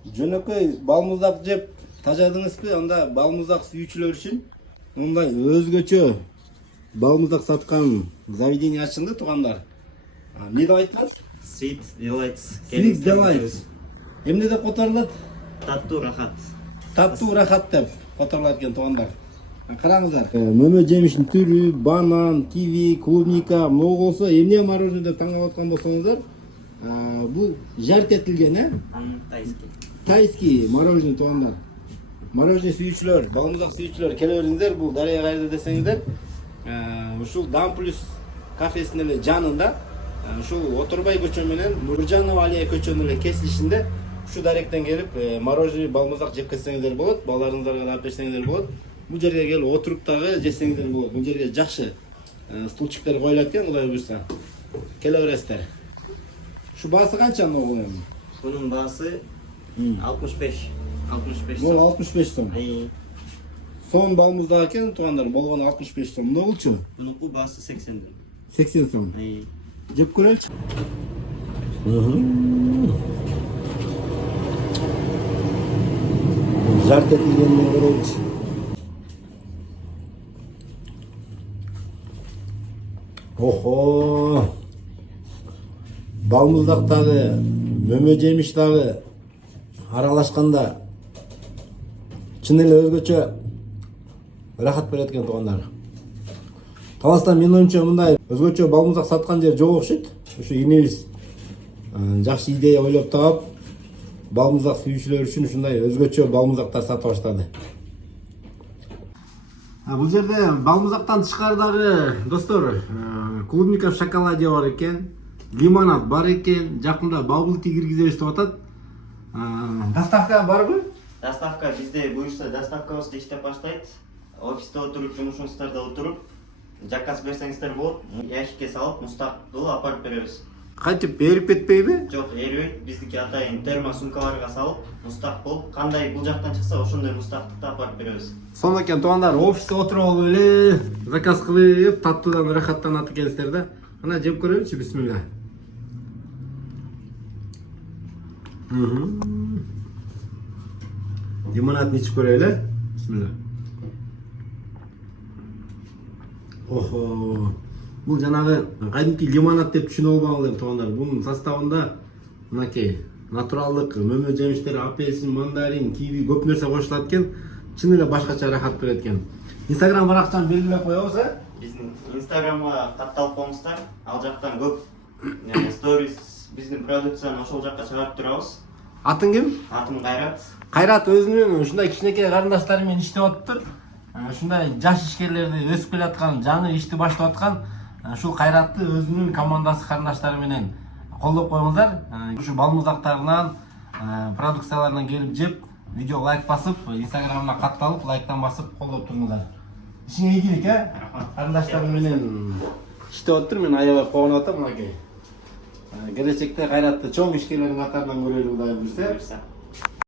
Жөнөкөй балмуздак жеп тажадыңызбы? Анда балмуздак сүйүүчүлөр үчүн мындай өзгөчө балмуздак саткан заведение ачылды, туугандар. Эмне деп айтылат? Sweet Delights. Sweet Delights. Эмне деп которулат? Таттуу рахат. Таттуу рахат деп которулат экен, туугандар. Караңыздар. Мөмө жемиштин түрү, банан, киви, клубника, могу болсо эмне мороженое деп таңдап аткан болсоңуздар, бул жарт этилген, Тайский. Тайский мороженое, туугандар. Мороженое сүйүүчүлөр, балмуздак сүйүүчүлөр келе бериңиздер. Бул Дарыя кайда десеңиздер, ушул Дан плюс кафесинин эле жанында, ушул Отурбай көчө менен Нуржанова Алия көчөнүн эле кесилишинде ушу даректен келип мороженое балмуздак жеп кетсеңиздер болот, балдарыңыздарга да алып берсеңиздер болот. Бул жерге келип отуруп дагы жесеңиздер болот. Бул жерге жакшы стульчиктер коюлат экен, Кудай буйрса. Келе бересиздер. Şu bağısı kaç anlı oluyor mu? Bunun bağısı 65. 65 Bol 65 son. Son balımızdayken tuğanlar bolğan 65 son. Ne oldu? Bunun bu bağısı 80 lira. 80 son. Cep kurel. Jart etilgenden görüyoruz. Oho. Балмуздактагы, мөмө жемиш дагы аралашканда чын эле өзгөчө рахат берет экен, туугандар. Таласта менин оюмча мындай өзгөчө балмуздак саткан жер жок окшойт. Ушу инебиз жакшы идея ойлоп таап, балмуздак сүйүүчүлөр үчүн ушундай өзгөчө балмуздактар сатып баштады. Бул жерде балмуздактан тышкары дагы достор, клубника в шоколаде бар экен. Лимонад бар экен, жакында бабыл ти киргизебиз деп атат. Доставка барбы? Доставка бизде буюрса доставкабыз иштеп баштайт. Офисте отуруп, жумушуңуздарда отуруп, заказ берсеңиздер болот. Ящикке салып, мустактуу апарып беребиз. Кантип эрип кетпейби? Жок, эрибейт. Биздики атайын термо сумкаларга салып, мустак болуп, кандай бул жактан чыкса, ошондой мустактыкты апарып беребиз. Сонда экен, туугандар, офисте отуруп алып эле заказ кылып, таттуудан рахаттанат экенсиздер да. Ана жеп көрөлүчү, бисмилла. Лимонад ичип көрөлү. Бисмилла. Охо. Бул жанагы кадимки лимонад деп түшүнө албагыла, туугандар. Бунун составында мынакей натуралдык мөмө жемиштер, апельсин, мандарин, киви көп нерсе кошулат экен. Чын эле башкача рахат берет экен. Инстаграм баракчаны белгилеп коебуз, Биздин Инстаграмга катталып коңуздар. Ал жактан көп сторис биздин продукцияны ошол жакка чыгарып турабыз. Атың ким? Атым Кайрат. Кайрат өзүнүн ушундай кичинекей карындаштары менен иштеп атыптыр. Ушундай жаш ишкерлерди өсүп келаткан, жаңы ишти баштап аткан ушул Кайратты өзүнүн командасы карындаштары менен колдоп коюңуздар. Ушу балмуздактарынан, продукцияларынан келип жеп, видео лайк басып, Инстаграмга катталып, лайктан басып колдоп туруңуздар. Ишиңе ийгилик, карындаштар менен иштеп атыптыр. Мен аябай кубанып атам, мынакей. Келечекте Кайратты чоң ишкерлердин катарынан көрөлү, Кудай буйрса.